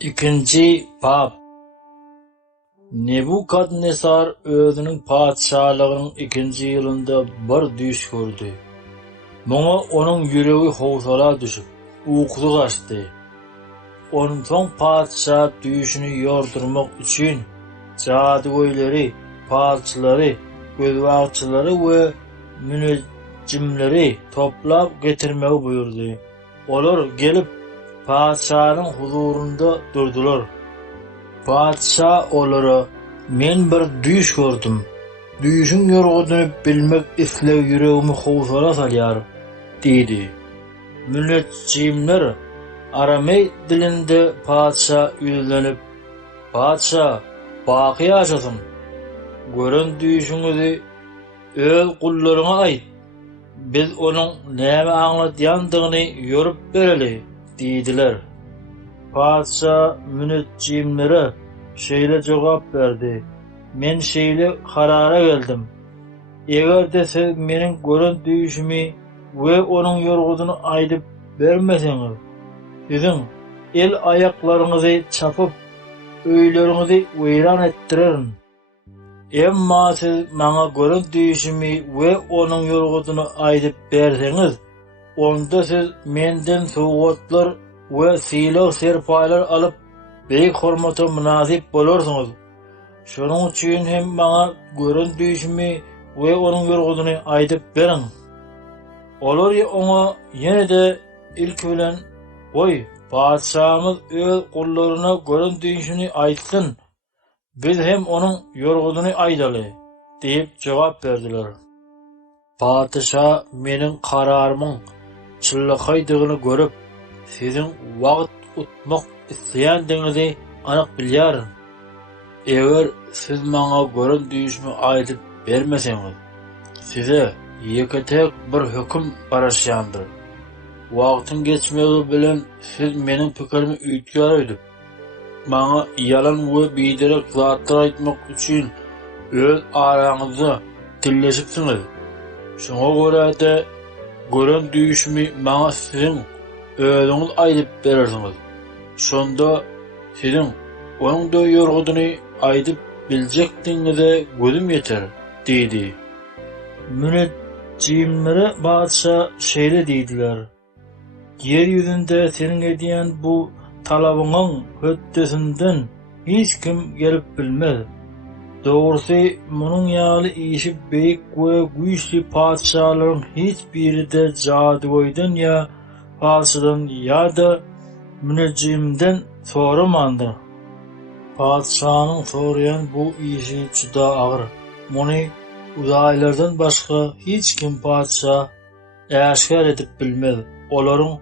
İkinci bab. Nebukadnesar özünün padşahlığının ikinci yılında bir düş gördü. Muňa onun yüreği howsala düşüp, uykulu gaçdy. Ondan padşa düşünü yordurmak üçin jadygoýlary, falçylary, gözbagçylary we münejjimleri toplap getirmegi buyurdy. Olar gelip padşanyň huzurunda durdular. Padşa olara, "Men bir düş gördüm. Düşüň ýorgudyny bilmek isleg yüregimi howsala salýar" diýdi. Münejjimler Aramey dilinde padşa ýüzlenip, "Padşa, baky ýaşasyn. Gören düşüňizi öz gullaryňa aýt. Biz onuň näme aňladýandygyny ýörüp bereli" diýdiler. Padşa münejjimlere şeýle jogap berdi: "Men şeýle karara geldim. Egerde siz meniň gören düşümi we onuň ýorgudyny aýdyp bermeseňiz, siziň el aýaklaryňyzy çapyp, öýleriňizi weýran etdirerim. Emma siz maňa gören düşümi we onuň ýorgudyny aýdyp berseňiz, onda siz menden sowgatlar we silah serpaýlar alyp beýik hormata münasip bolarsyňyz. Şonuň üçin hem maňa gören düşümi we onuň ýorgudyny aýdyp beriň." Olar oňa ýene-de ilk bilen, "Oý, padşamyz öz gullaryna gören düşüni aýtsyn, biz hem onuň ýorgudyny aýdaly" diýip jogap berdiler. Padşa meniň kararymyň çyllakaýdygyny görüp, "Siziň wagt utmak isleýändiňizi anyk bilýär. Eger siz maňa gören düşümi aýdyp bermeseňiz, size ýeketek bir höküm baraşýandyr. Wagtyň geçmegi bilen siz meniň pikirimi üýtgär edip, maňa ýalan we biderek zatlar aýtmak üçin öz araňyzda tilleşipsiňiz. Şoňa görä-de gören düşümi maňa siziň özüňiz aýdyp berersiňiz. Şonda siziň onuň da ýorgudyny aýdyp biljekdiňize gözüm ýeter" diýdi. Münejjimlere padşa şeýle diýdiler: "Yer ýüzünde seniň edýän bu talabyňyň höddesinden hiç kim gelip bilmez. Dogrusy munyň ýaly işi beýik we güýçli padşalaryň hiç biri-de jadygoýdan ýa falçydan ýa-da münejjimden soramandy. Padşanyň soraýan bu işi juda agyr. Muny uzaýlardan başga hiç kim padşa äşkär edip bilmez. Olaryň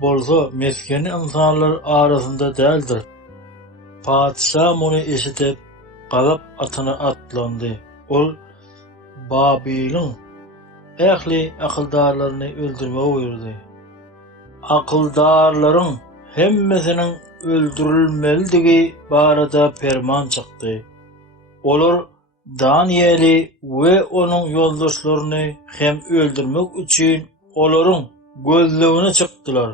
bolsa meskeni insanlar arasynda däldir." Padşa muny eşitip galap atyna atlandy. Ol Babilň ähli akyldarlaryny öldürmegi buyurdy. Akyldarlaryň hemmesiniň öldürilmeligi barada ferman çykdy. Olar Danieli we onuň ýoldaşlaryny hem öldürmek üçin olaryň gözlegine çykdylar.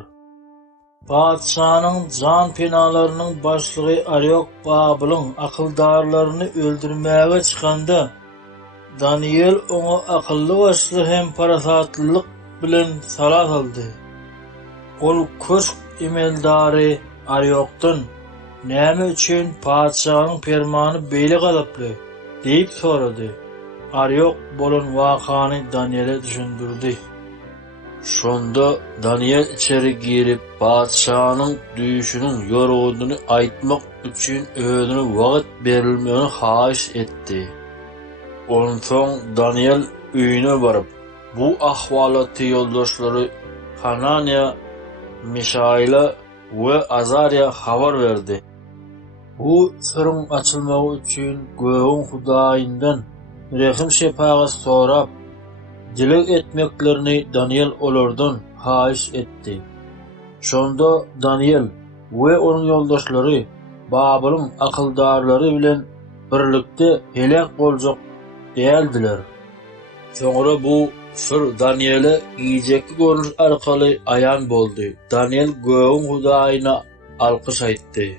Padşanyň jan penalarynyň başlygy Ariok Babylyň akyldarlaryny öldürmäge çykanda, Daniel oňa akylly başly hem parasatlyk bilen salat aldy. Ol köşk emeldary Ariokdan, "Näme üçin padşanyň fermany beýle galaply?" diýip sorady. Ariok bolan wakany Daniele düşündirdi. Şonda Daniel içeri girip padşanyň düşüniň ýorgudyny aýtmak üçin özüne wagt berilmegini haýyş etdi. Onsoň Daniel üýüne baryp, bu ahwalaty ýoldaşlary Hanania, Mishaila we Azariya habar berdi. Bu sırryň açylmagy üçin göğün Hudaýyndan rehim şepagat sorap, dilek etmeklerini Daniel olardan haýyş etdi. Şonda Daniel we onuň ýoldaşlary Babylyň akyldarlary bilen birlikde helak boljak däldiler. Soňra bu sır Daniel'e iyicekli görünüş arkaly ayan boldy. Daniel göğün Hudaýyna alkyş aýtdy.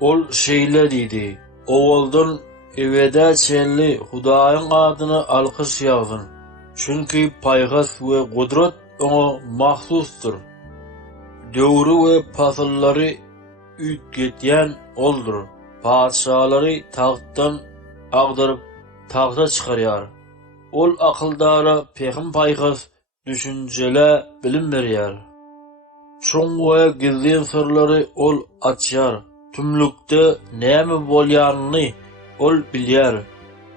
Ol şeýle diýdi: "Owaldan ebede çelli Hudaýyň adyny alkys ýagdyn. Çünki paýgas we gudrat oňa mahsusdur. Döwrü we pasyllary üýtgetýän oldur. Padşalary tagtdan agdaryp tagda çykarýar. Ol akyldara peýgam paýgas düşünjele bilim berýär. Çoň we gizli sırlary ol açýar. Tümlükde näme bolýanyny ol bilýär.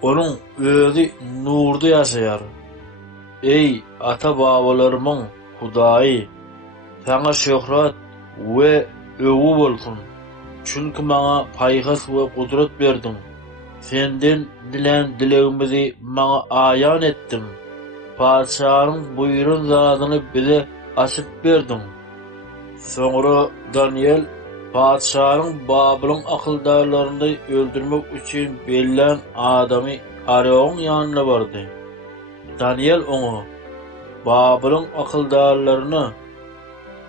Onuň özü nurda ýaşaýar. Ey ata-babalarymyň Hudaýy, sana şöhret we öwü bolsun. Çünki maňa paýgas we gudrat berdin. Senden dilen dilegimizi maňa aýan etdin. Padşahyň buýrun zadyny bize açyp berdin." Soňra Daniel padşahyň Babyloň akyldarlaryny öldürmek üçin bellen adamy Arioň ýanyna bardy. Daniel oňa: "Babyloň akyldarlaryny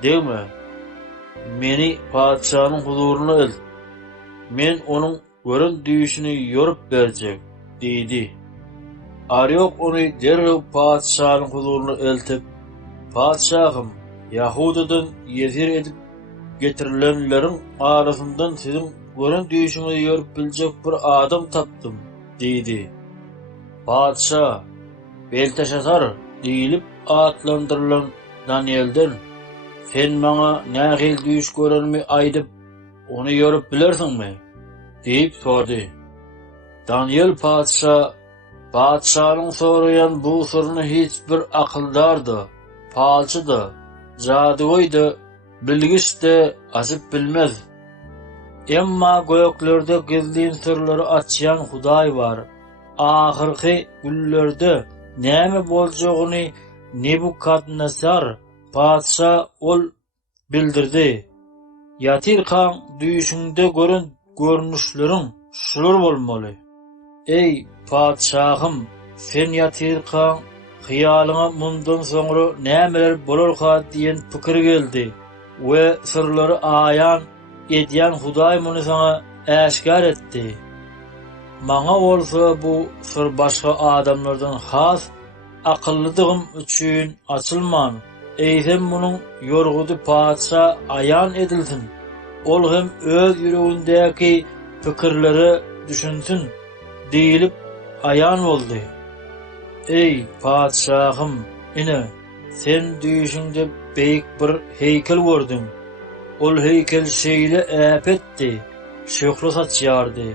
degme, meni padşahyň huzuruna el. Men onuň görün düýüşini ýorup berjek" diýdi. Ariok ony derrew padşahyň huzuruna eltip: "Padşahym, Yahudadan ýezir edip getirilenleriň arasyndan siziň görün düýüşiňizi ýorup biljek bir adam tapdym" diýdi. Padşah Belteşazar diýilip atlandyrylan Danielden: "Sen maňa nähil düýüş görenimi aýdyp, ony ýorup bilersiňmi?" diýip sordy. Daniel padşahyň soraýan bu soruny hiç bir akyldardy, falçydy, jadygoýdy, bilgiçde asyp bilmez. Emma göýeklerde gizli sırlary açýan Hudaý bar. Ahyrky günlerde näme boljagyny Nebukadnezar padşah ol bildirdi. Ýatir-kan düýüşiňde gören görnüşleriň şular bolmaly. Ey padşahym, sen ýatir-kan hyýalyňa mundan soňra nämeler bolarka diýen pikir geldi we sırlary aýan edýän Hudaý muny sana äşkar etdi. Maňa bolsa bu sır başga adamlardan has akyllydygyň üçin açylman. Eýsem munyň ýorgudy padşah aýan edilsin. Ol hem öz ýüregindäki pikirleri düşünsin" diýilip aýan boldy. "Ey padşahym, ine sen düýüşiňde beýik bir heýkel gördüň. Ol heýkel şeýle äpetdi, şöhret saçýardy.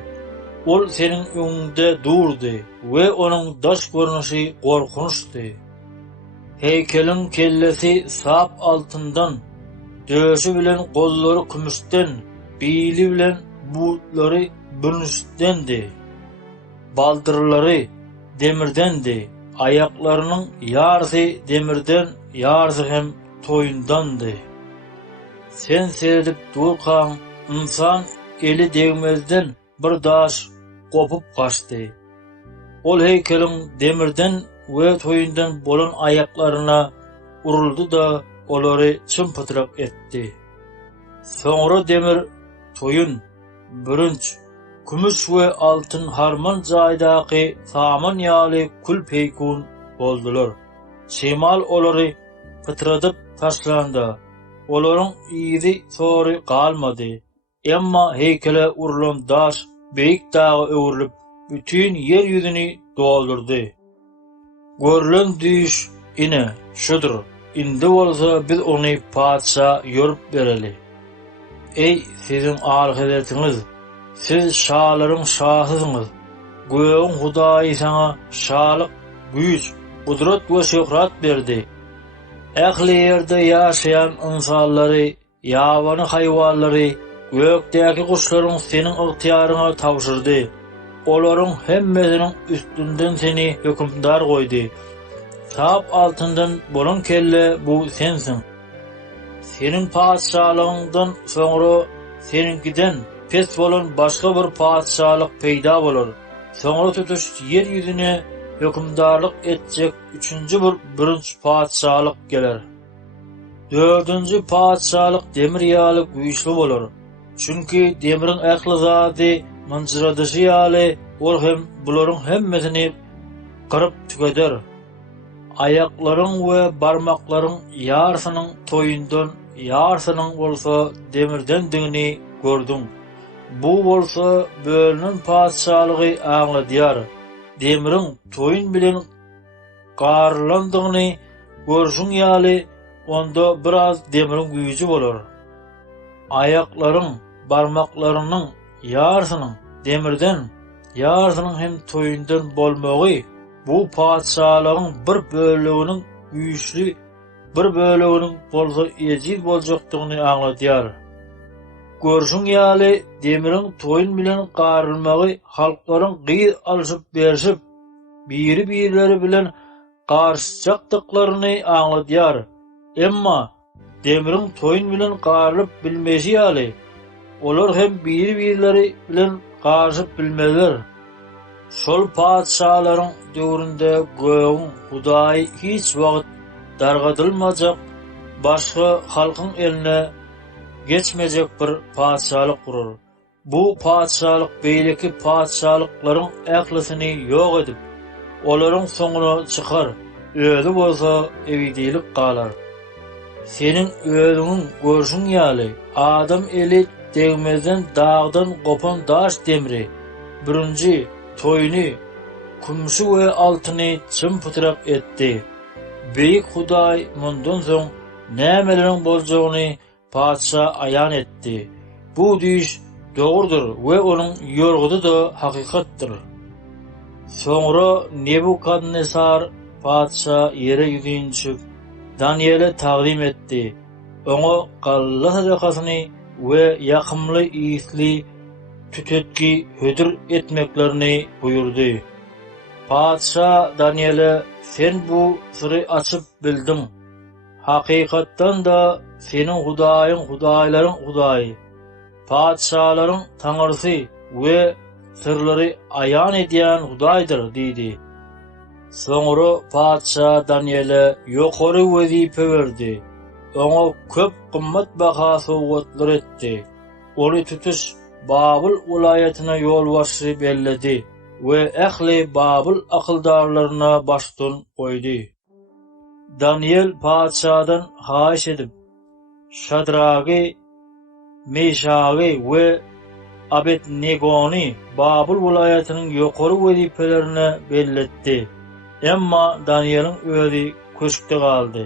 Ol seniň öňüňde durdy we onuň daş görnüşi gorkunçdy. Heykeliň kellesi sap altyndan, döşü bilen gollary kümüşden, bili bilen butlary bürnüşdendi. Baldyrlary demirdendi. Aýaklarynyň ýarysy demirden, ýarysy hem toýundandy. Sen seyredip durkan insan eli degmezden bir daş kopup kaçdy. Ol heykeliň demirden we toýundan bolan aýaklaryna uruldy da olary çympytrak etdi. Soňra demir, toýun, bürünç, kümüş we altyn harman jaýdaky saman ýaly kul peýkun boldular. Şemal olary pytradyp taşlandy. Olaryň izi sory galmady. Emma heykele urulan daş beýik dagy öwrülip bütün yer ýüzüni doldurdy. Görülen düýüş ine şudur. Indi bolsa biz ony padşah ýorup bereli. Ey siziň alhyzatiňiz, siz şahlaryň şahysyňyz. Göýüň Hudaý sana şalyk, güýç, gudrat we şöhret berdi. Ähli ýerde ýaşaýan insanlary, ýabany haýwanlary, gökdäki kuşlaryň seniň ygtyýaryňa tapşyrdy. Olaryň hemmesiniň üstünden seni hökümdar goýdy. Sap altyndan bolan kelle bu sensiň. Senin padşahlygyňdan soňra seninkiden pes bolan başga bir padşahlyk peýda bolar. Soňra tutuş yer ýüzüne hökümdarlyk etjek üçünji bir birinçi padşahlyk geler. Dördüncü padşahlyk demir ýaly güýçli bolar. Çünki demirin ähli zady mıncıradyşy ýaly ol hem bularyň hemmesini kırıp tükeder. Ayaklaryň we barmaklaryň ýarsynyň toýundan ýarsynyň bolsa demirden diňini gördüm. Bu bolsa bölünen padşalygy aňladýar. Demirin toýun bilen garlandygyny görüşüň ýaly onda biraz demirin güýji bolar. Ayaklaryň, barmaklarynyň ýarsynyň demirden, ýarsynyň hem toýundan bolmagy bu padşalygyň bir bölüginiň güýçli, bir bölüginiň bolsa ejid boljakdygyny aňladýar. Görüşüň ýaly demirin toýun bilen garylmagy halklaryň gyr alyşyp berişip, biri-birileri bilen garşyjakdyklaryny aňladýar. Emma demirin toýun bilen garylyp bilmesi ýaly olar hem biri-birileri bilen garşyp bilmezler. Şol padşalaryň döwründe göğüň Hudaý hiç wagt dargadylmajak, başga halkyň eline geçmejek bir padşalyk gurar. Bu padşalyk beýleki padşalyklaryň ählisini ýok edip, olaryň soňuna çykar, özü bolsa ebidilik galar. Senin özüňiň görüşüň ýaly adam eli degmezden dağdan gopan daş demiri, birinji toýuny, kumşy we altyny çymputyrak etdi. Beýik Hudaý mundan soň nämeleriň boljagyny padşa aýan etdi. Bu düýüş dogurdur we onuň ýolgudy da hakykatdyr. Soňra Nebukadnesar padşa ýere ýüzünçüp Daniele taqdim etdi. Oňa galla sadakasyny we ýakymly ýysly tütetki hödür etmeklerini buyurdy. Padşa Daniele, sen bu syry açyp bildim. Hakykatdan da senin Hudaýyň Hudaýlaryň Hudaýy, padşalaryň taňrysy we sırlary aýan edýän Hudaýdyr diýdi. Soňra padşa Daniele ýokary wezipe berdi. Oňa köp gymmat baha sowgatlar etdi. Ony tutuş Babul vilayatyna ýolbaşy belledi we ähli Babul akyldarlaryna baştyn goýdy. Daniel padşadan haýyş edip Şadragy, Meşagy we Abednegony Babul vilayatynyň ýokary wezipelerine belletdi. Emma Daniel'in özü köşkde galdy.